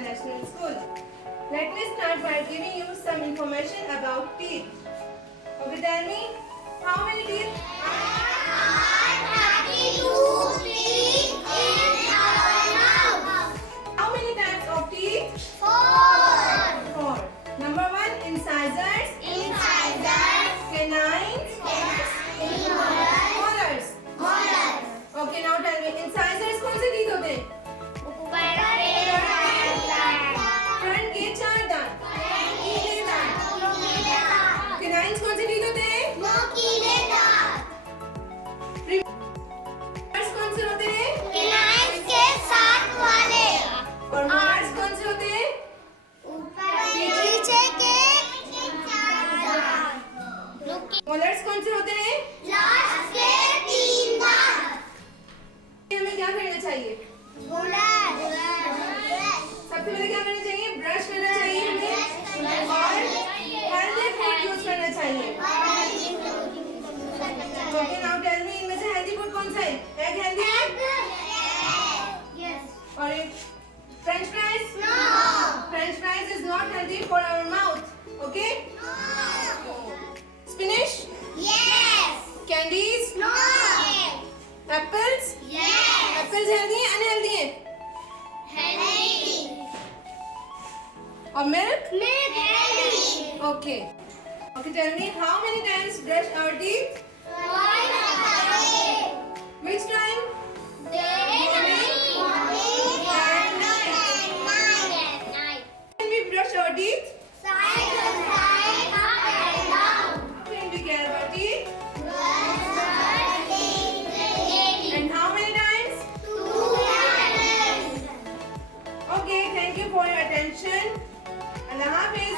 International School. Let me start by giving you some information about teeth. Okay, tell me, how many teeth? How many types of teeth? Four. Number one, incisors. Canines. Molars. Okay, now tell me, incisors कौन से teeth होते हैं? Front के 4 दांत. Canines कौन से teeth होते हैं? Premolar कौन से होते हैं? और molars कौन से होते हैं? Molars कौन से होते हैं? हमें क्या करना चाहिए? सबसे पहले क्या करना चाहिए? ब्रश करना चाहिए हमें और हेल्दी फूड यूज करना चाहिए. ओके, नाउ टेल मी, इनमें से हेल्दी फूड कौन सा है? एग हेल्दी है? और French fries? French fries is not healthy for our mouth. Okay? Spinach? Candies? Apples? Apples healthy है अनहेल्दी है? और milk? Okay. Okay, tell me, how many times brush our teeth? Which time? And night. When we brush our teeth? When we care about teeth? And how many times? Okay, thank you for your attention. Allah Hafiz.